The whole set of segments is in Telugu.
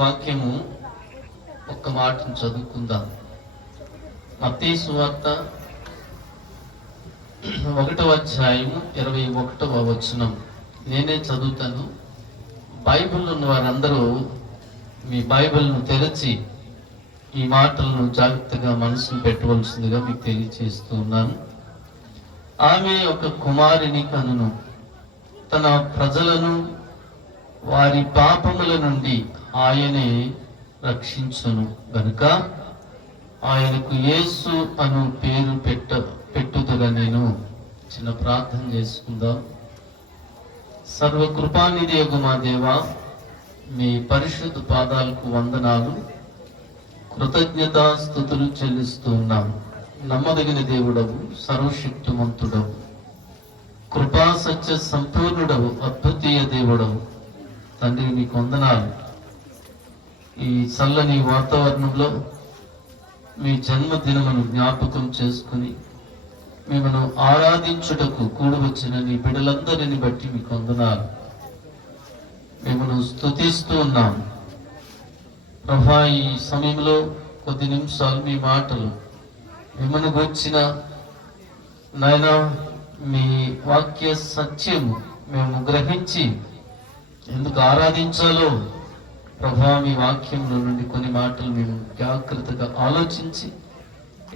వాక్యము ఒక్క మాటను చదువుకుందాం. మత్తయి సువార్త ఒకటవ అధ్యాయము ఇరవై ఒకటవ వచనం. నేనే చదువుతాను. బైబిల్ ఉన్న వారందరూ మీ బైబిల్ను తెరచి ఈ మాటలను జాగ్రత్తగా మనసును పెట్టవలసిందిగా మీకు తెలియజేస్తూ ఉన్నాను. ఆమె ఒక కుమారిని కనును. తన ప్రజలను వారి పాపముల నుండి ఆయనే రక్షించును. గనుక ఆయనకు యేసు అను పేరు పెట్ట పెట్టుదల నేను. చిన్న ప్రార్థన చేసుకుందాం. సర్వకృపానిధి యొక్క మా దేవా మీ పరిశుద్ధ పాదాలకు వందనాలు. కృతజ్ఞతా స్థుతులు చెల్లిస్తూ ఉన్నాం. నమ్మదగిన దేవుడవు సర్వశక్తిమంతుడవు. కృపా సత్య సంపూర్ణుడవు అద్భుతీయ దేవుడవు. తండ్రి మీకు వందనాలు. ఈ చల్లని వాతావరణంలో మీ జన్మదినమును జ్ఞాపకం చేసుకుని మిమ్మను ఆరాధించుటకు కూడివచ్చిన నీ బిడలందరిని బట్టి మీకు అందనాలు మిమ్మను స్తుతిస్తూ ఉన్నాం. ప్రభా ఈ సమయంలో కొద్ది నిమిషాలు మీ మాటలు మిమ్మను గురించిన నాయన మీ వాక్య సత్యము మేము గ్రహించి ఎందుకు ఆరాధించాలో ప్రభా మీ వాక్యంలో నుండి కొన్ని మాటలు మేము జాగ్రత్తగా ఆలోచించి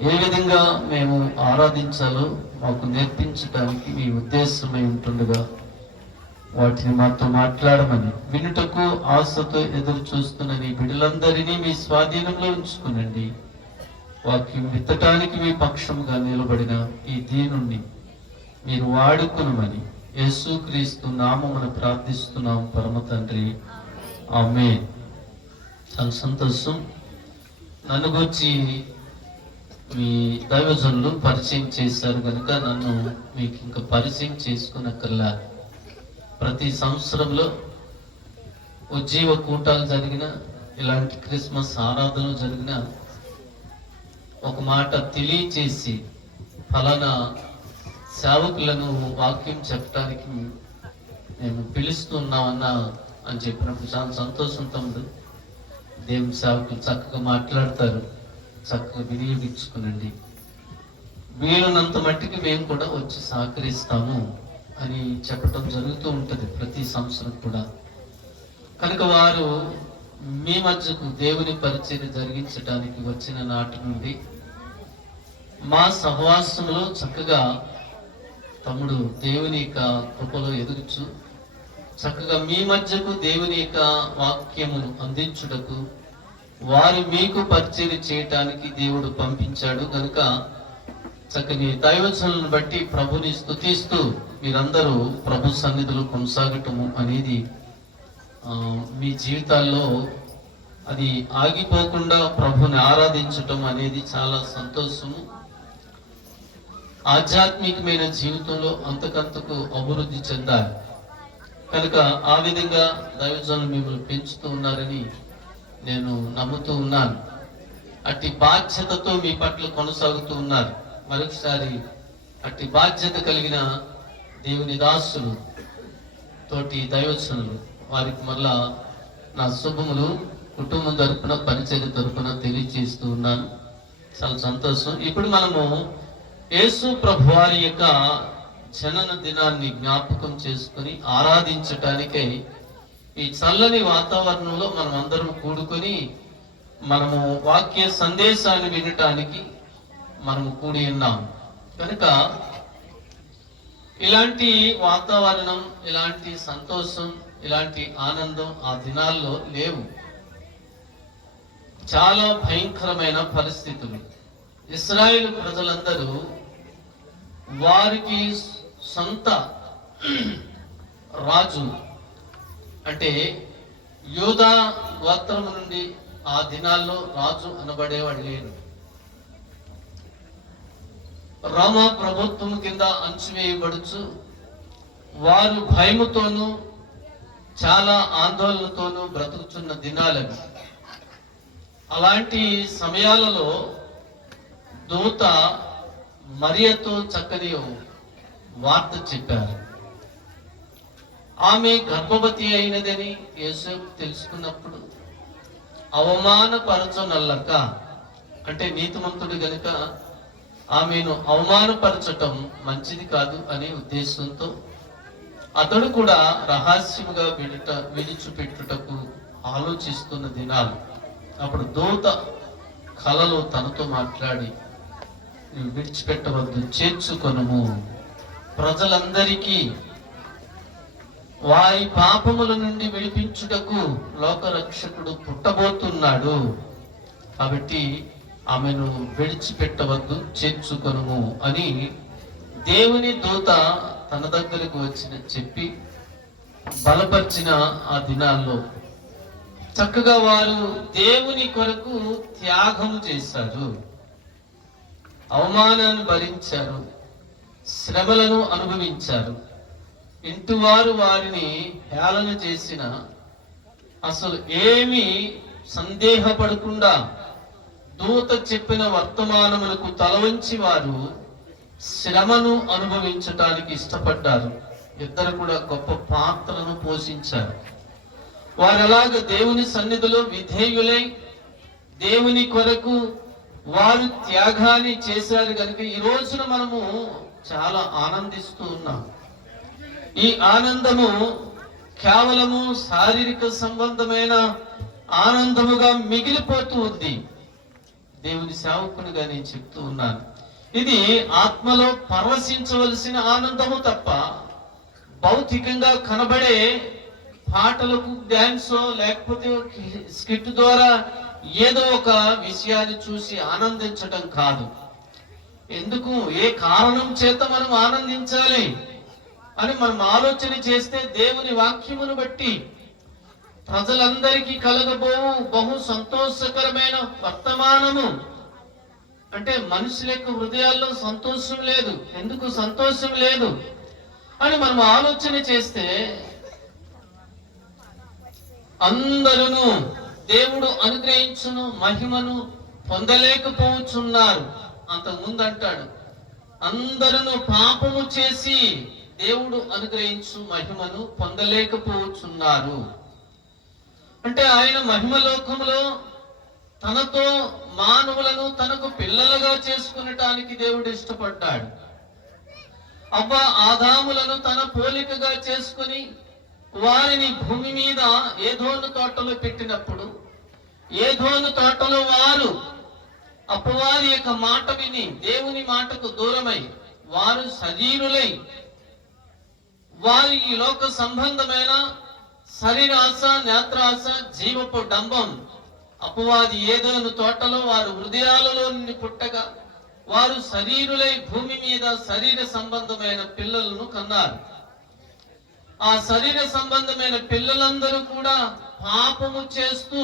ఏ విధంగా మేము ఆరాధించాలో మాకు నేర్పించడానికి మీ ఉద్దేశమై ఉంటుండగా వాటిని మాతో మాట్లాడమని వినుటకు ఆశతో ఎదురు చూస్తున్న నీ బిడ్డలందరినీ మీ స్వాధీనంలో ఉంచుకునండి. వాక్యం విత్తటానికి మీ పక్షముగా నిలబడిన ఈ దీనుణ్ణి మీరు వాడుకునమని యేసుక్రీస్తు నామమును ప్రార్థిస్తున్నాం పరమ తండ్రి ఆమె చాలా సంతోషం నన్ను గురించి మీ దైవజనులు పరిచయం చేశారు కనుక నన్ను మీకు ఇంకా పరిచయం చేసుకునక్కర్లా. ప్రతి సంవత్సరంలో ఉజ్జీవ కూటాలు జరిగిన ఇలాంటి క్రిస్మస్ ఆరాధనలు జరిగిన ఒక మాట తెలియచేసి ఫలానా సేవకులను వాక్యం చెప్పడానికి మేము పిలుస్తున్నామన్నా అని చెప్పినప్పుడు చాలా సంతోషం తమ్ముడు దేవుని సేవకులు చక్కగా మాట్లాడతారు. చక్కగా వినియోగించుకునండి. వీలున్నంత మట్టికి మేము కూడా వచ్చి సహకరిస్తాము అని చెప్పటం జరుగుతూ ఉంటుంది ప్రతి సంవత్సరం కూడా. కనుక వారు మీ మధ్యకు దేవుని పరిచయం జరిగించడానికి వచ్చిన నాటి నుండి మా సహవాసంలో చక్కగా తమ్ముడు దేవుని యొక్క కృపలో ఎదుగుచు చక్కగా మీ మధ్యకు దేవుని యొక్క వాక్యమును అందించుటకు వారు మీకు పరిచయం చేయటానికి దేవుడు పంపించాడు. కనుక చక్కని దైవచనలను బట్టి ప్రభుని స్థుతిస్తూ మీరందరూ ప్రభు సన్నిధిలో కొనసాగటము అనేది మీ జీవితాల్లో అది ఆగిపోకుండా ప్రభుని ఆరాధించటం అనేది చాలా సంతోషము. ఆధ్యాత్మికమైన జీవితంలో అంతకంతకు అభివృద్ధి చెందాలి. కనుక ఆ విధంగా దైవజనులు మిమ్మల్ని పెంచుతూ ఉన్నారని నేను నమ్ముతూ ఉన్నాను. అట్టి బాధ్యతతో మీ పట్ల కొనసాగుతూ ఉన్నారు. మరొకసారి అట్టి బాధ్యత కలిగిన దేవుని దాసులు తోటి దైవజనులు వారికి మళ్ళా నా శుభములు కుటుంబం తరపున పరిచయం తరపున తెలియజేస్తూ ఉన్నాను. చాలా సంతోషం. ఇప్పుడు మనము యేసు ప్రభు వారి యొక్క జనన దినాన్ని జ్ఞాపకం చేసుకుని ఆరాధించటానికై ఈ చల్లని వాతావరణంలో మనం అందరం కూడుకొని మనము వాక్య సందేశాన్ని వినటానికి మనము కూడి ఉన్నాం. కనుక ఇలాంటి వాతావరణం ఇలాంటి సంతోషం ఇలాంటి ఆనందం ఆ దినాల్లో లేవు. చాలా భయంకరమైన పరిస్థితులు. ఇస్రాయేల్ ప్రజలందరూ వారికి సొంత రాజు అంటే యోధా గోత్రము నుండి ఆ దినాల్లో రాజు అనబడేవాడు లేడు. రామ ప్రభుత్వం కింద అంచువేయబడుచు వారు భయముతోనూ చాలా ఆందోళనతోనూ బ్రతుకుతున్న దినాలవి. అలాంటి సమయాలలో దూత మరియతో చక్కని వార్త చెప్పారు. ఆమె గర్భవతి అయినదని యేసేపు తెలుసుకున్నప్పుడు అవమానపరచనల్లక అంటే నీతిమంతుడు గనుక ఆమెను అవమానపరచటం మంచిది కాదు అనే ఉద్దేశంతో అతడు కూడా రహస్యముగా విడుట విడిచిపెట్టుటకు ఆలోచిస్తున్న దినాలు. అప్పుడు దూత కలలో తనతో మాట్లాడి విడిచిపెట్టవద్దు చేర్చుకొనము. ప్రజలందరికీ వారి పాపముల నుండి విడిపించుటకు లోకరక్షకుడు పుట్టబోతున్నాడు. కాబట్టి ఆమెను విడిచిపెట్టవద్దు చేర్చుకొనుము అని దేవుని దూత తన దగ్గరకు వచ్చిన చెప్పి బలపరిచిన ఆ దినాల్లో చక్కగా వారు దేవుని కొరకు త్యాగం చేశారు. అవమానాన్ని భరించారు. శ్రమలను అనుభవించారు. ఇంటివారు వారిని హేళన చేసిన అసలు ఏమి సందేహపడకుండా దూత చెప్పిన వర్తమానములకు తలవంచి వారు శ్రమను అనుభవించటానికి ఇష్టపడ్డారు. ఇద్దరు కూడా గొప్ప పాత్రను పోషించారు. వారు దేవుని సన్నిధిలో విధేయులై దేవుని కొరకు వారు త్యాగాన్ని చేశారు. కనుక ఈ రోజున మనము చాలా ఆనందిస్తూ ఉన్నాం. ఈ ఆనందము కేవలము శారీరక సంబంధమైన ఆనందముగా మిగిలిపోతూ ఉంది. దేవుని సేవకునిగా నేను చెప్తూ ఉన్నాను. ఇది ఆత్మలో పరవశించవలసిన ఆనందము తప్ప భౌతికంగా కనబడే పాటలకు డాన్సో లేకపోతే స్కిట్ ద్వారా ఏదో ఒక విషయాన్ని చూసి ఆనందించటం కాదు. ఎందుకు? ఏ కారణం చేత మనం ఆనందించాలి? అని మనం ఆలోచన చేస్తే దేవుని వాక్యమును బట్టి ప్రజలందరికీ కలగబో బహు సంతోషకరమైన వర్తమానము. అంటే మనుషుల యొక్క హృదయాల్లో సంతోషం లేదు. ఎందుకు సంతోషం లేదు? అని మనం ఆలోచన చేస్తే అందరూ దేవుడు అనుగ్రహించును మహిమను పొందలేకపోతున్నారు. అంతకుముందు అంటాడు అందరూ పాపము చేసి దేవుడు అనుగ్రహించు మహిమను పొందలేకపోవచ్చున్నారు అంటే ఆయన మహిమలోకములో తనతో మానవులను తనకు పిల్లలుగా చేసుకునటానికి దేవుడు ఇష్టపడ్డాడు. అవ్వ ఆదాములను తన పోలికగా చేసుకుని వారిని భూమి మీద ఏదోను తోటలో పెట్టినప్పుడు ఏదోను తోటలో వారు అపవాది యొక్క మాట విని దేవుని మాటకు దూరమై వారు సజీవులై వారి ఈ లోక సంబంధమైన శరీరాశ నేత్రాశ జీవపు డంబం అపవాది ఏదోను తోటలో వారు హృదయాలలో నుండి పుట్టగా వారు శరీరులై భూమి మీద శరీర సంబంధమైన పిల్లలను కన్నారు. ఆ శరీర సంబంధమైన పిల్లలందరూ కూడా పాపము చేస్తూ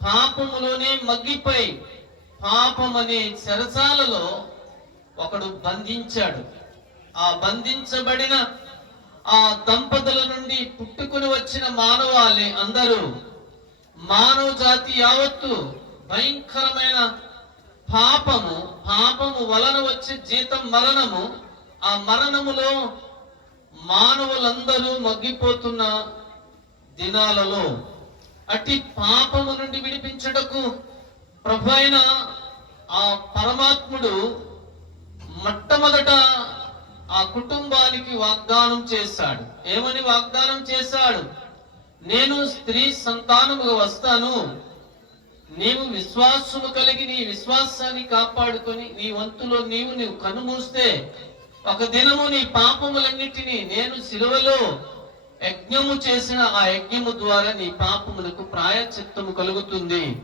పాపములోనే మగ్గిపోయి పాపం అనే చెరసాలలో ఒకడు బంధించాడు. ఆ బంధించబడిన ఆ దంపతుల నుండి పుట్టుకుని వచ్చిన మానవాళి అందరూ మానవ జాతి యావత్తు భయంకరమైన పాపము పాపము వలన వచ్చే జీతం మరణము ఆ మరణములో మానవులందరూ మగ్గిపోతున్న దినాలలో అట్టి పాపము నుండి విడిపించుటకు ప్రభు అయిన ఆ పరమాత్ముడు మొట్టమొదట ఆ కుటుంబానికి వాగ్దానం చేశాడు. ఏమని వాగ్దానం చేశాడు? నేను స్త్రీ సంతానముగా వస్తాను. నీవు విశ్వాసము కలిగి నీ విశ్వాసాన్ని కాపాడుకొని నీ వంతులో నీవు నీవు కనుమూస్తే ఒక దినము నీ పాపములన్నిటినీ నేను సిలువలో యజ్ఞము చేసిన ఆ యజ్ఞము ద్వారా నీ పాపములకు ప్రాయచిత్తము కలుగుతుంది.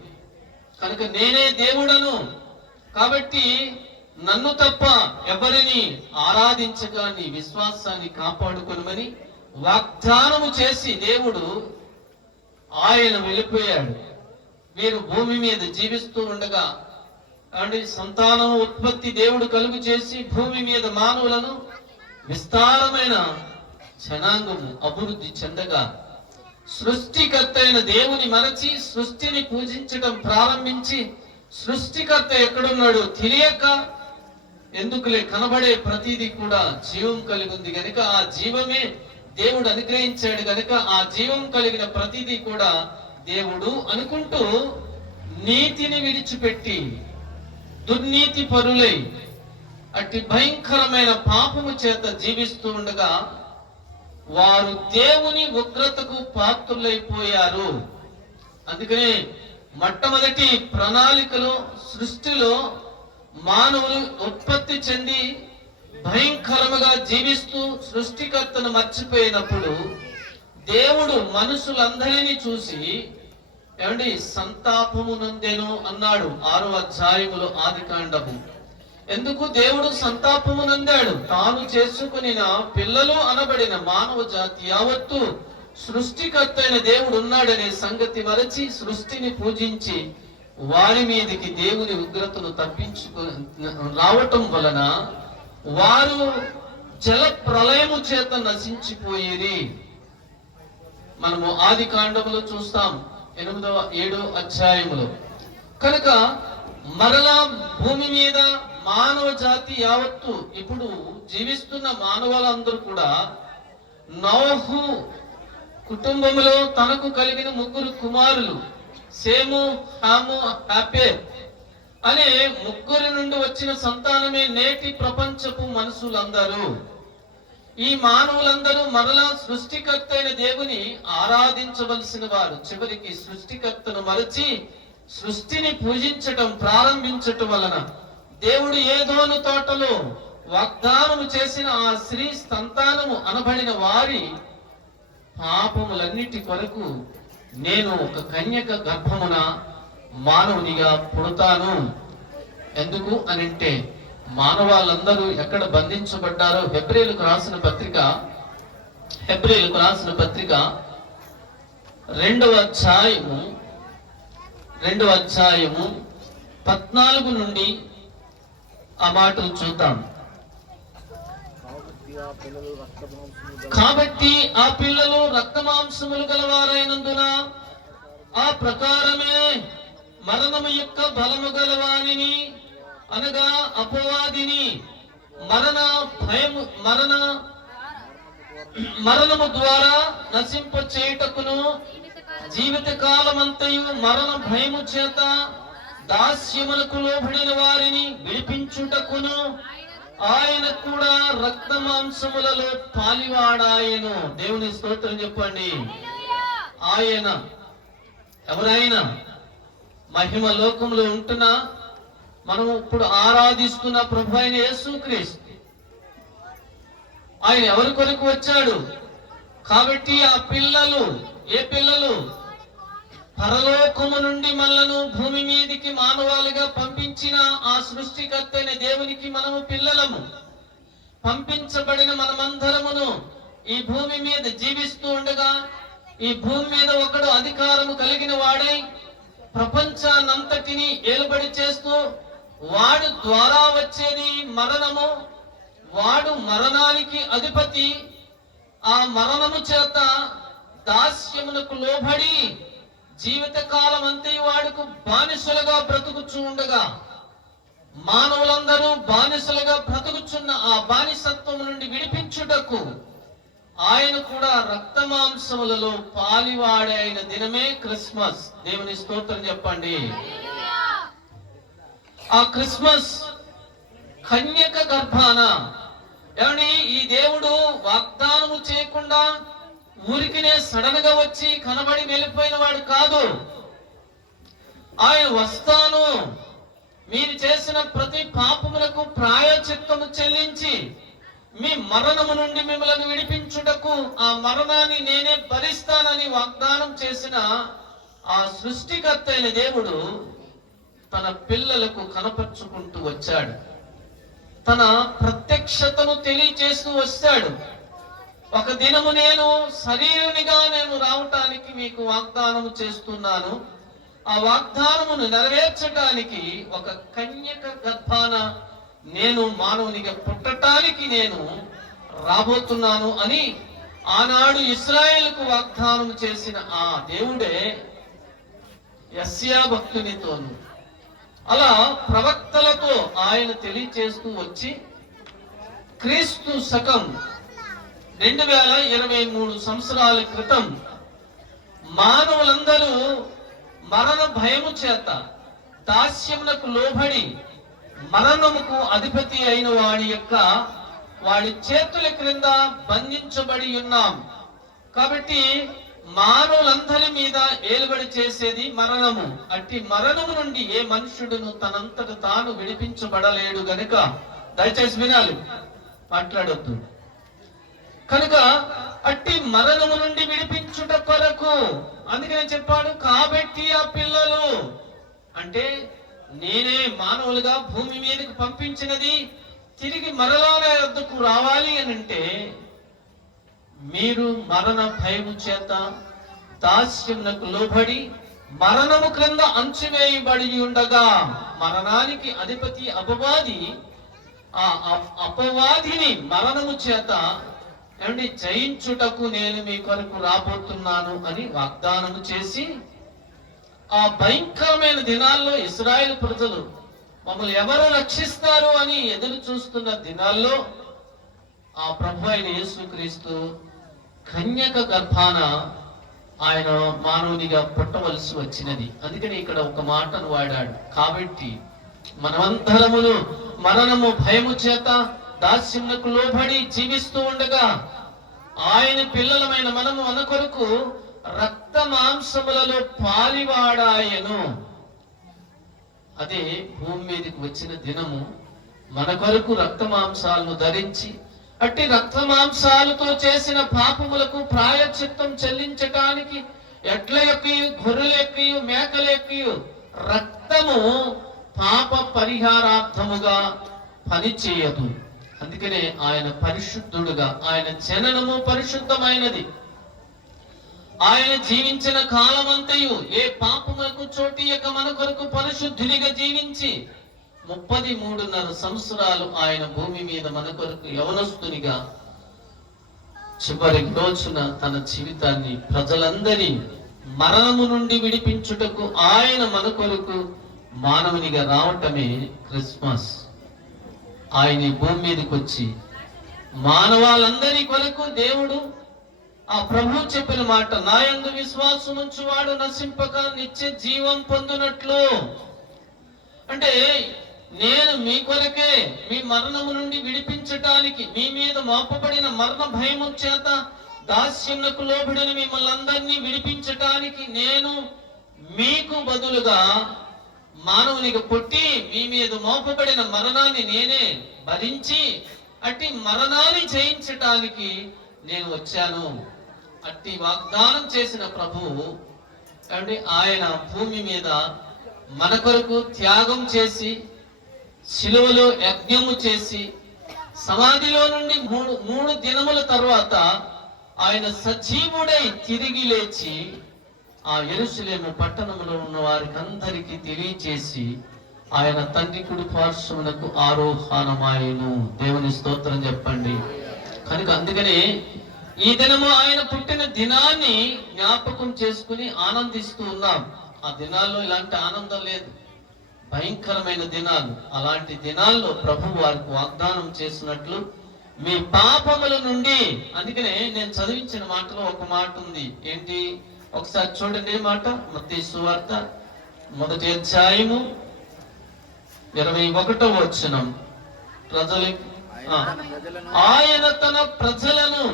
కనుక నేనే దేవుడను. కాబట్టి నన్ను తప్ప ఎవరిని ఆరాధించక నీ విశ్వాసాన్ని కాపాడుకొనమని వాగ్దానము చేసి దేవుడు ఆయన వెళ్ళిపోయాడు. మీరు భూమి మీద జీవిస్తూ ఉండగా అంటే సంతానం ఉత్పత్తి దేవుడు కలుగు చేసి భూమి మీద మానవులను విస్తారమైన జనాంగము అభివృద్ధి చెందగా సృష్టికర్త అయిన దేవుని మరచి సృష్టిని పూజించడం ప్రారంభించి సృష్టికర్త ఎక్కడున్నాడో తెలియక ఎందుకులే కనబడే ప్రతిదీ కూడా జీవం కలిగి ఉంది గనుక ఆ జీవమే దేవుడు అనుగ్రహించాడు గనుక ఆ జీవం కలిగిన ప్రతిదీ కూడా దేవుడు అనుకుంటూ నీతిని విడిచిపెట్టి దుర్నీతి పరులై అట్టి భయంకరమైన పాపము చేత జీవిస్తూ ఉండగా వారు దేవుని ఉగ్రతకు పాత్రులైపోయారు. అందుకనే మొట్టమొదటి ప్రణాళికలో సృష్టిలో మానవులు ఉత్పత్తి చెంది భయంకరముగా జీవిస్తూ సృష్టికర్తను మర్చిపోయినప్పుడు దేవుడు మనుషులందరినీ చూసి ఏమండి సంతాపము నందేను? అన్నాడు ఆరో అధ్యాయములో ఆది కాండము ఎందుకు దేవుడు సంతాపము నందాడు? తాను చేసుకుని పిల్లలు అనబడిన మానవ జాతి యావత్తు సృష్టికర్త అయిన దేవుడు ఉన్నాడనే సంగతి మరచి సృష్టిని పూజించి వారి మీదకి దేవుని ఉగ్రతను తప్పించుకు రావటం వలన వారు జల ప్రళయము చేత నశించిపోయేది మనము ఆది కాండములో చూస్తాం ఎనిమిదవ ఏడో అధ్యాయములో. కనుక మరలా భూమి మీద మానవ జాతి యావత్తు ఇప్పుడు జీవిస్తున్న మానవులందరూ కూడా నోహు కుటుంబంలో తనకు కలిగిన ముగ్గురు కుమారులు సేము హాము హాపే అనే ముగ్గురి నుండి వచ్చిన సంతానమే నేటి ప్రపంచపు మనుషులందరూ. ఈ మానవులందరూ మరలా సృష్టికర్త అయిన దేవుని ఆరాధించవలసిన వారు. చివరికి సృష్టికర్తను మరచి సృష్టిని పూజించటం ప్రారంభించటం వలన దేవుడు ఏదోను తోటలో వాగ్దానము చేసిన ఆ స్త్రీ సంతానము అనబడిన వారి పాపములన్నిటి కొరకు నేను ఒక కన్యక గర్భమున మానవునిగా పుడతాను. ఎందుకు అనంటే మానవాళ్ళందరూ ఎక్కడ బంధించబడ్డారో హెబ్రేలకు రాసిన పత్రిక హెబ్రేలకు రాసిన పత్రిక రెండవ అధ్యాయము రెండవ అధ్యాయము పద్నాలుగు నుండి ఆ మాటలు చూద్దాం. కాబట్టి ఆ పిల్లలు రక్తమాంసములు మాంసములు గలవారైనందున ఆ ప్రకారమే మరణము యొక్క బలము గలవానిని అనగా అపవాదిని మరణ భయం మరణ మరణము ద్వారా నశింప చేయుటకును జీవిత కాలమంతయు మరణ భయము చేత దాస్యములకు లోబడిన వారిని విడిపించుటకును ఆయన కూడా రక్త మాంసములలో పాలివాడాయను. దేవుని స్తోత్రం చెప్పండి. ఆయన ఎవరైనా మహిమ లోకంలో ఉంటున్నా మనం ఇప్పుడు ఆరాధిస్తున్న ప్రభు అయిన యేసుక్రీస్తు. ఆయన ఎవరి కొరకు వచ్చాడు? కాబట్టి ఆ పిల్లలు ఏ పిల్లలు? పరలోకము నుండి మనలను భూమి మీదికి మానవాళిగా పంపించిన ఆ సృష్టికర్త అయిన దేవునికి మనము పిల్లలము. పంపించబడిన మనమందరమును ఈ భూమి మీద జీవిస్తూ ఉండగా ఈ భూమి మీద ఒకడు అధికారము కలిగిన వాడై ప్రపంచాన్నంతటిని ఏలుబడి చేస్తూ వాడు ద్వారా వచ్చేది మరణము వాడు మరణానికి అధిపతి ఆ మరణము చేత దాస్యమునకు లోబడి జీవిత కాలం వాడుకు బానిసలుగా బ్రతుకుచూ ఉండగా మానవులందరూ బానిసలుగా బ్రతుకుచున్న ఆ బానిసత్వం నుండి విడిపించుటకు ఆయన కూడా రక్తమాంసములలో పాలివాడైన దినమే క్రిస్మస్. దేవుని స్తోత్రం చెప్పండి. ఆ క్రిస్మస్ కన్యక గర్భాన. ఏమని ఈ దేవుడు వాగ్దానము చేయకుండా ఊరికినే సడన్గా వచ్చి కనబడి వెళ్ళిపోయిన వాడు కాదు. ఆయన వస్తాను. మీరు చేసిన ప్రతి పాపములకు ప్రాయోచిత్తము చెల్లించి మీ మరణము నుండి మిమ్మల్ని విడిపించుటకు ఆ మరణాన్ని నేనే భరిస్తానని వాగ్దానం చేసిన ఆ సృష్టికర్త అయిన దేవుడు తన పిల్లలకు కనపరుచుకుంటూ వచ్చాడు. తన ప్రత్యక్షతను తెలియచేస్తూ వస్తాడు. ఒక దినము నేను శరీరునిగా నేను రావటానికి మీకు వాగ్దానం చేస్తున్నాను. ఆ వాగ్దానమును నెరవేర్చటానికి ఒక కన్యక గర్భాన నేను మానవునిగా పుట్టటానికి నేను రాబోతున్నాను అని ఆనాడు ఇస్రాయేల్కు వాగ్దానం చేసిన ఆ దేవుడే యస్యా భక్తునితోను. అలా ప్రవక్తలతో ఆయన తెలియచేస్తూ వచ్చి క్రీస్తు శకం రెండు వేల ఇరవై మూడు సంవత్సరాల క్రితం మానవులందరూ మరణ భయము చేత దాస్యమునకు లోబడి మరణముకు అధిపతి అయిన వాడి యొక్క వాడి చేతుల క్రింద బంధించబడి ఉన్నాం. కాబట్టి మానవులందరి మీద ఏలుబడి చేసేది మరణము. అట్టి మరణము నుండి ఏ మనుష్యుడును తనంతట తాను విడిపించబడలేడు గనుక దయచేసి వినాలి. మాట్లాడొద్దు. కనుక అట్టి మరణము నుండి విడిపించుట కొరకు. అందుకనే చెప్పాడు కాబట్టి ఆ పిల్లలు అంటే నేనే మానవులుగా భూమి మీదకి పంపించినది తిరిగి మరలా నా వద్దకు రావాలి అని అంటే మీరు మరణ భయము చేత దాస్యమునకు లోబడి మరణము క్రింద అంచువేయబడి ఉండగా మరణానికి అధిపతి అపవాది ఆ అపవాదిని మరణము చేత ఏమండి జయించుటకు నేను మీ కొరకు రాబోతున్నాను అని వాగ్దానం చేసి ఆ భయంకరమైన దినాల్లో ఇస్రాయేల్ ప్రజలు మమ్మల్ని ఎవరు రక్షిస్తారు అని ఎదురు చూస్తున్న దినాల్లో ఆ ప్రభు అయిన యేసుక్రీస్తు కన్యక గర్భాన ఆయన మానవునిగా పుట్టవలసి వచ్చినది. అందుకని ఇక్కడ ఒక మాటను వాడాడు. కాబట్టి మనమంతరమును మరణము భయము చేత దాస్యమునకు లోబడి జీవిస్తూ ఉండగా ఆయన పిల్లలమైన మనము మన కొరకు రక్త మాంసములలో పాలివాడాయను. అదే భూమి మీదకి వచ్చిన దినము మన కొరకు రక్త మాంసాలను ధరించి అట్టి రక్త మాంసాలతో చేసిన పాపములకు ప్రాయచిత్తం చెల్లించటానికి ఎడ్ల యొక్కయు గొర్రెల యొక్కయు మేకల యొక్కయు రక్తము పాప పరిహారార్థముగా పనిచేయదు. అందుకనే ఆయన పరిశుద్ధుడుగా ఆయన జననము పరిశుద్ధమైనది. ఆయన జీవించిన కాలమంతయు ఏ పాపములకు యొక్క మన కొరకు పరిశుద్ధునిగా జీవించి ముప్పది మూడున్నర సంవత్సరాలు ఆయన భూమి మీద మన కొరకు యవనస్తునిగా చివరి రోజున తన జీవితాన్ని ప్రజలందరి మరణము నుండి విడిపించుటకు ఆయన మన కొరకు మానవునిగా రావటమే క్రిస్మస్. ఆయన భూమి మీదకి వచ్చి మానవాళ్ళందరి కొరకు దేవుడు ఆ ప్రభు చెప్పిన మాట నాయందు విశ్వాసం వాడు నశింపక నిత్య జీవం పొందునట్లు. అంటే నేను మీ కొరకే మీ మరణము నుండి విడిపించటానికి మీ మీద మోపబడిన మరణ భయము చేత దాస్యమునకు లోబడిన మిమ్మల్ని అందరినీ విడిపించటానికి నేను మీకు బదులుగా మానవునికి పుట్టి మీ మీద మోపబడిన మరణాన్ని నేనే భరించి అట్టి మరణాన్ని జయించటానికి నేను వచ్చాను. అట్టి వాగ్దానం చేసిన ప్రభువు అండి ఆయన భూమి మీద మన కొరకు త్యాగం చేసి శిలువలో యజ్ఞము చేసి సమాధిలో నుండి మూడు మూడు దినముల తర్వాత ఆయన సజీవుడై తిరిగి లేచి ఆ ఎరుసలేము పట్టణంలో ఉన్న వారికి అందరికీ తెలియచేసి ఆయన తండ్రి కుడి పార్శ్వమునకు ఆరోహణమాయను. దేవుని స్తోత్రం చెప్పండి. కనుక అందుకనే ఈ దినము ఆయన పుట్టిన దినాన్ని జ్ఞాపకం చేసుకుని ఆనందిస్తూ ఉన్నాం. ఆ దినాల్లో ఇలాంటి ఆనందం లేదు. భయంకరమైన దినాలు. అలాంటి దినాల్లో ప్రభు వారికి వాగ్దానం చేసినట్లు మీ పాపముల నుండి అందుకనే నేను చదివించిన మాటలో ఒక మాట ఉంది. ఏంటి? ఒకసారి చూడండి మాట మత్తయి సువార్త మొదటి అధ్యాయము ఇరవై ఒకటో వచనం. ప్రజలు ఆయన తన ప్రజలను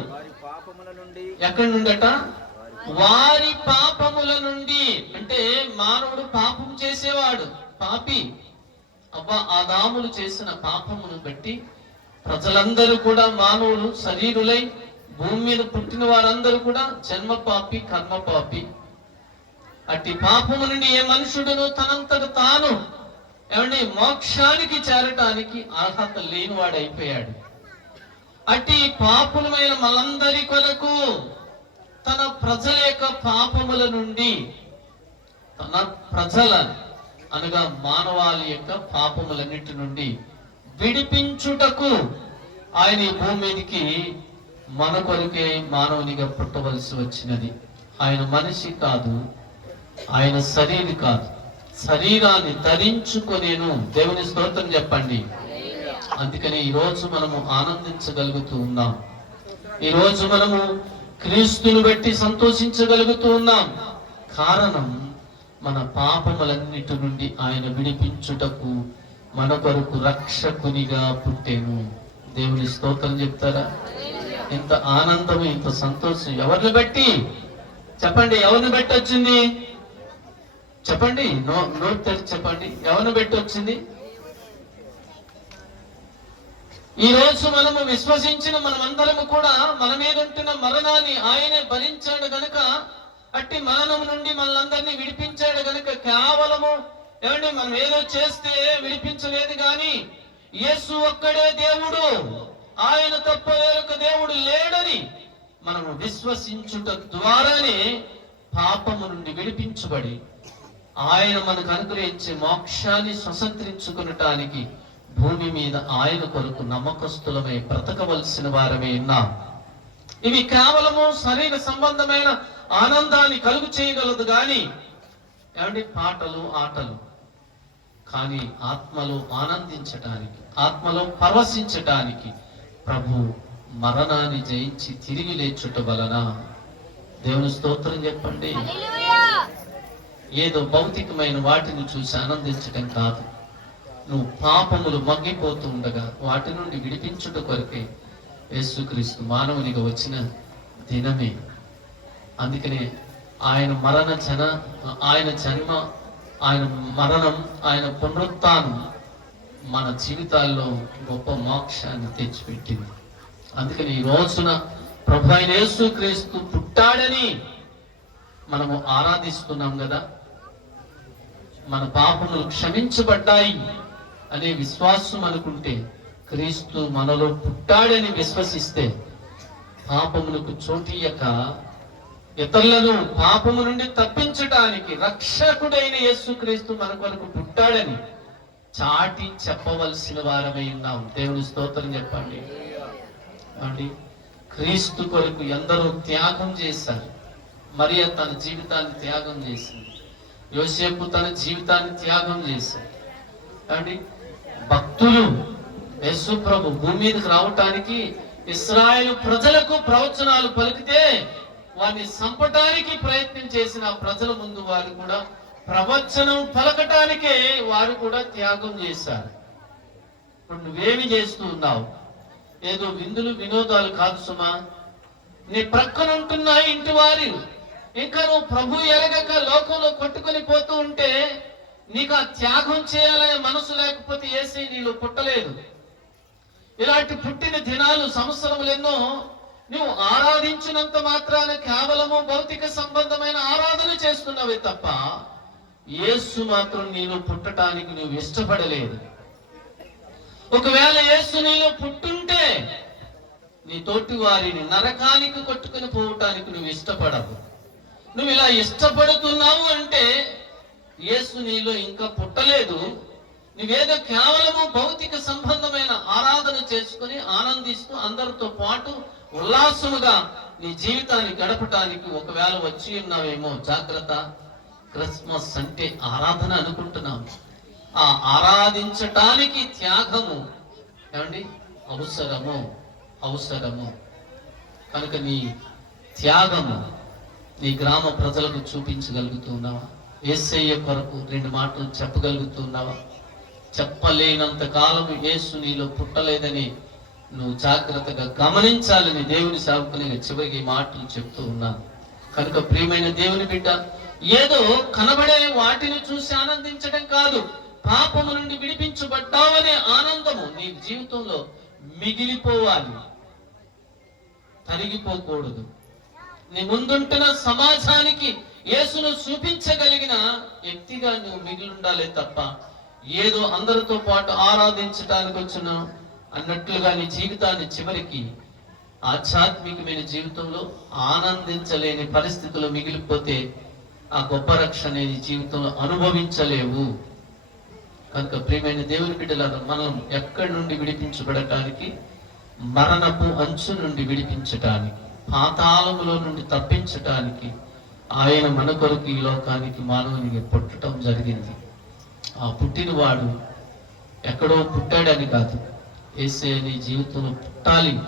ఎక్కడి నుండట? వారి పాపముల నుండి. అంటే మానవుడు పాపం చేసేవాడు పాపి. అవ్వ ఆదాములు చేసిన పాపమును బట్టి ప్రజలందరూ కూడా మానవులు శరీరులై భూమి మీద పుట్టిన వారందరూ కూడా జన్మ పాపి కర్మ పాపి అట్టి పాపము నుండి ఏ మనుషుడను తనంతట తాను ఏమండి మోక్షానికి చేరటానికి అర్హత లేనివాడు అయిపోయాడు అట్టి పాపులమైన మనందరి కొరకు తన ప్రజల యొక్క పాపముల నుండి తన ప్రజల అనగా మానవాళి యొక్క పాపములన్నిటి నుండి విడిపించుటకు ఆయన ఈ భూమి మీదకి మన కొరికే మానవునిగా పుట్టవలసి వచ్చినది. ఆయన మనిషి కాదు ఆయన శరీరం కాదు. శరీరాన్ని ధరించుకొనేను. దేవుని స్తోత్రం చెప్పండి. అందుకని ఈరోజు మనము ఆనందించగలుగుతూ ఉన్నాం. ఈరోజు మనము క్రీస్తుని బట్టి సంతోషించగలుగుతూ ఉన్నాం. కారణం మన పాపములన్నిటి నుండి ఆయన విడిపించుటకు మన కొరకు రక్షకునిగా పుట్టేను. దేవుని స్తోత్రం చెప్తారా? ఇంత ఆనందం ఇంత సంతోషం ఎవరిని బట్టి? చెప్పండి ఎవరిని బట్టి వచ్చింది? చెప్పండి నో నోట్ తెరిచి చెప్పండి ఎవరిని బట్టి వచ్చింది? ఈ రోజు మనము విశ్వసించిన మనమందరము కూడా మన మీద ఉంటున్న మరణాన్ని ఆయనే భరించాడు గనుక అట్టి మరణం నుండి మనల్ని విడిపించాడు గనుక కేవలము ఏమండి మనం ఏదో చేస్తే విడిపించలేదు కానీ యేసు ఒక్కడే దేవుడు. ఆయన తప్ప వేరొక దేవుడు లేడని మనము విశ్వసించుట ద్వారానే పాపము నుండి విడిపించబడి ఆయన మనకు అనుగ్రహించే మోక్షాన్ని స్వతంత్రించుకునటానికి భూమి మీద ఆయన కొరకు నమ్మకస్తులమై బ్రతకవలసిన వారమే ఉన్నాం. ఇవి కేవలము శరీర సంబంధమైన ఆనందాన్ని కలుగు చేయగలదు కానీ ఏమండి? పాటలు ఆటలు. కానీ ఆత్మలో ఆనందించటానికి ఆత్మలో పరవశించటానికి ప్రభు మరణాన్ని జయించి తిరిగి లేచుట వలన దేవుని స్తోత్రం చెప్పండి. ఏదో భౌతికమైన వాటిని చూసి ఆనందించటం కాదు. నువ్వు పాపములు మగ్గిపోతూ ఉండగా వాటి నుండి విడిపించుట కొరకే యేసుక్రీస్తు మానవునిగా వచ్చిన దినమే. అందుకనే ఆయన మరణ జన ఆయన జన్మ ఆయన మరణం ఆయన పునరుత్థానం మన జీవితాల్లో గొప్ప మోక్షాన్ని తెచ్చిపెట్టింది. అందుకని ఈ రోజున ప్రభు అయిన యేసుక్రీస్తు పుట్టాడని మనము ఆరాధిస్తున్నాం కదా. మన పాపములు క్షమించబడ్డాయి అనే విశ్వాసం అనుకుంటే క్రీస్తు మనలో పుట్టాడని విశ్వసిస్తే పాపములకు చోటీయక ఇతరులను పాపము నుండి తప్పించటానికి రక్షకుడైన యేసుక్రీస్తు మన కొరకు పుట్టాడని చాటి చెప్పవలసిన వారమై ఉన్నాం. దేవుని స్తోత్రం చెప్పండి. అండి క్రీస్తు కొరకు ఎందరో త్యాగం చేశారు. మరియ తన జీవితాన్ని త్యాగం చేసింది. యోసేపు తన జీవితాన్ని త్యాగం చేశాడు. అండి భక్తులు యశు ప్రభు భూమి మీదకి రావటానికి ఇస్రాయేల్ ప్రజలకు ప్రవచనాలు పలికితే వారిని చంపటానికి ప్రయత్నం చేసిన ప్రజల ముందు వారు కూడా ప్రవచనం పలకటానికే వారు కూడా త్యాగం చేశారు. ఇప్పుడు నువ్వేమి చేస్తూ ఉన్నావు? ఏదో విందులు వినోదాలు కాదు సుమా. నీ ప్రక్కన ఉంటున్న ఇంటి వారి ఇంకా నువ్వు ప్రభు ఎరగక లోకంలో కొట్టుకొని పోతూ ఉంటే నీకు ఆ త్యాగం చేయాలనే మనసు లేకపోతే ఏసీ నీలో పుట్టలేదు. ఇలాంటి పుట్టిన దినాలు సంవత్సరములు ఎన్నో నువ్వు ఆరాధించినంత మాత్రాన కేవలము భౌతిక సంబంధమైన ఆరాధన చేస్తున్నవే తప్ప యేసు మాత్రం నేను పుట్టడానికి నువ్వు ఇష్టపడలేదు. ఒకవేళ యేసు నీలో పుట్టుంటే నీ తోటి వారిని నరకానికి కొట్టుకుని పోవటానికి నువ్వు ఇష్టపడవు. నువ్వు ఇలా ఇష్టపడుతున్నావు అంటే యేసు నీలో ఇంకా పుట్టలేదు. నువ్వేదో కేవలము భౌతిక సంబంధమైన ఆరాధన చేసుకుని ఆనందిస్తూ అందరితో పాటు ఉల్లాసముగా నీ జీవితాన్ని గడపటానికి ఒకవేళ వచ్చి ఉన్నావేమో జాగ్రత్త. క్రిస్మస్ అంటే ఆరాధన అనుకుంటున్నాం. ఆ ఆరాధించటానికి త్యాగము ఏమండి? అవసరము అవసరము. కనుక నీ త్యాగము నీ గ్రామ ప్రజలకు చూపించగలుగుతున్నావా? ఏసయ్య కొరకు రెండు మాటలు చెప్పగలుగుతున్నావా? చెప్పలేనంత కాలం యేసు నీలో పుట్టలేదని నువ్వు జాగ్రత్తగా గమనించాలని దేవుని సేవకునిగా చివరికి మాటలు చెప్తూ ఉన్నాను. కనుక ప్రియమైన దేవుని బిడ్డ ఏదో కనబడే వాటిని చూసి ఆనందించడం కాదు. పాపము నుండి విడిపించబడ్డావనే ఆనందము నీ జీవితంలో మిగిలిపోవాలి. తరిగిపోకూడదు. నీ ముందుంటున్న సమాజానికి యేసును చూపించగలిగిన వ్యక్తిగా నువ్వు మిగిలి ఉండాలి తప్ప ఏదో అందరితో పాటు ఆరాధించడానికి వచ్చిన అన్నట్లుగా నీ జీవితాన్ని చివరికి ఆధ్యాత్మికమైన జీవితంలో ఆనందించలేని పరిస్థితులు మిగిలిపోతే ఆ గొప్ప రక్షణ అనేది జీవితంలో అనుభవించలేవు కనుక ప్రియమైన దేవుని బిడ్డలను మనం ఎక్కడి నుండి విడిపించబడటానికి మరణపు అంచు నుండి విడిపించటానికి పాతాళములో నుండి తప్పించటానికి ఆయన మన కొరకు ఈ లోకానికి మానవునికి పుట్టడం జరిగింది. ఆ పుట్టినవాడు ఎక్కడో పుట్టాడని కాదు. ఏసే నీ జీవితంలో పుట్టాలి.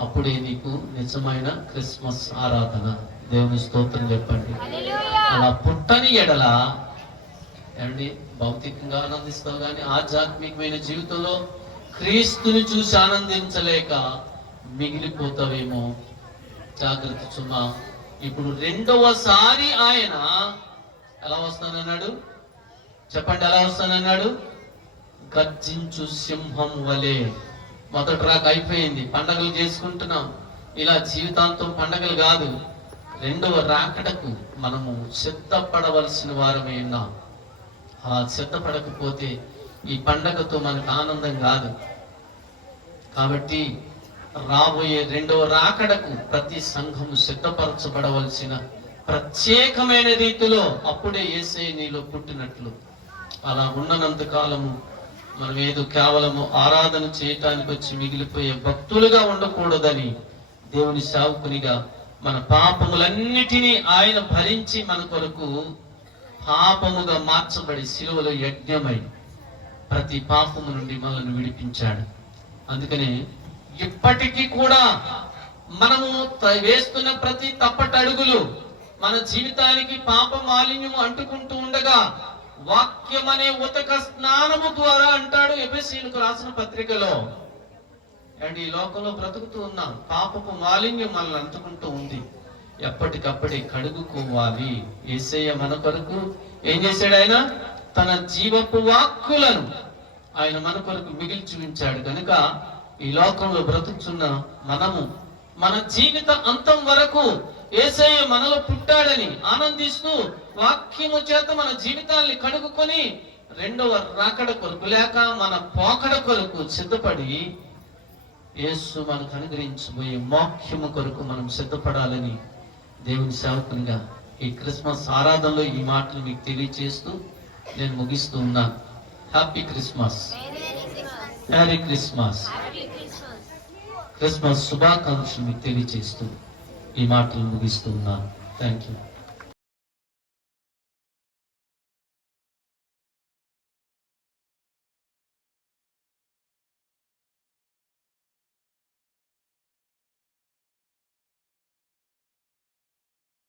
అప్పుడే నీకు నిజమైన క్రిస్మస్ ఆరాధన. దేవుని స్తోత్రం చెప్పండి. అలా పుట్టని ఎడల ఏమండి భౌతికంగా ఆనందిస్తావు కానీ ఆధ్యాత్మికమైన జీవితంలో క్రీస్తుని చూసి ఆనందించలేక మిగిలిపోతావేమో. జాగ్రత్త చుమ్మా ఇప్పుడు రెండవసారి ఆయన ఎలా వస్తానన్నాడు? చెప్పండి ఎలా వస్తానన్నాడు? గర్జించు సింహం వలె. మొదటి రాక అయిపోయింది. పండగలు చేసుకుంటున్నాం. ఇలా జీవితాంతం పండగలు కాదు. రెండవ రాకడకు మనము సిద్ధపడవలసిన వారమే ఉన్నాం. ఆ సిద్ధపడకపోతే ఈ పండగతో మనకు ఆనందం కాదు. కాబట్టి రాబోయే రెండవ రాకడకు ప్రతి సంఘము సిద్ధపరచబడవలసిన ప్రత్యేకమైన రీతిలో అప్పుడే ఏసై నీలో పుట్టినట్లు. అలా ఉన్నంత కాలము మనం ఏదో కేవలము ఆరాధన చేయటానికి వచ్చి మిగిలిపోయే భక్తులుగా ఉండకూడదని దేవుని సావుకునిగా మన పాపములన్నిటినీ ఆయన భరించి మన కొరకు పాపముగా మార్చబడి శిలువలో యజ్ఞమై ప్రతి పాపము నుండి మనల్ని విడిపించాడు. అందుకనే ఇప్పటికీ కూడా మనము త- వేస్తున్న ప్రతి తప్పటి అడుగులు మన జీవితానికి పాప మాలిన్యము అంటుకుంటూ ఉండగా వాక్యం అనే ఉతక స్నానము ద్వారా అంటాడు ఎబిసీలకు రాసిన పత్రికలో. అండ్ ఈ లోకంలో బ్రతుకుతూ ఉన్నాం. పాపపు మాలిన్యం మనల్ని అంటుకుంటూ ఉంది. ఎప్పటికప్పుడే కడుగుకోవాలి. ఏసయ్య మన కొరకు ఏం చేశాడు ఆయన? తన జీవపు వాక్కులను ఆయన మన కొరకు మిగిల్చి ఉంచాడు కనుక ఈ లోకంలో బ్రతుకుతున్న మనము మన జీవిత అంతం వరకు ఏసయ్య మనలో పుట్టాడని ఆనందిస్తూ వాక్యము చేత మన జీవితాల్ని కడుగుకొని రెండవ రాకడ కొరకు లేక మన పోకడ కొరకు సిద్ధపడి యేసు మనకు అనుగ్రహించబోయే మోక్షము కొరకు మనం సిద్ధపడాలని దేవుని సేవకునిగా ఈ క్రిస్మస్ ఆరాధనలో ఈ మాటలు మీకు తెలియచేస్తూ నేను ముగిస్తూ ఉన్నాను happy Christmas merry Christmas Christmas శుభాకాంక్షలు మీకు తెలియచేస్తూ ఈ మాటలు ముగిస్తూ ఉన్నాను థ్యాంక్ యూ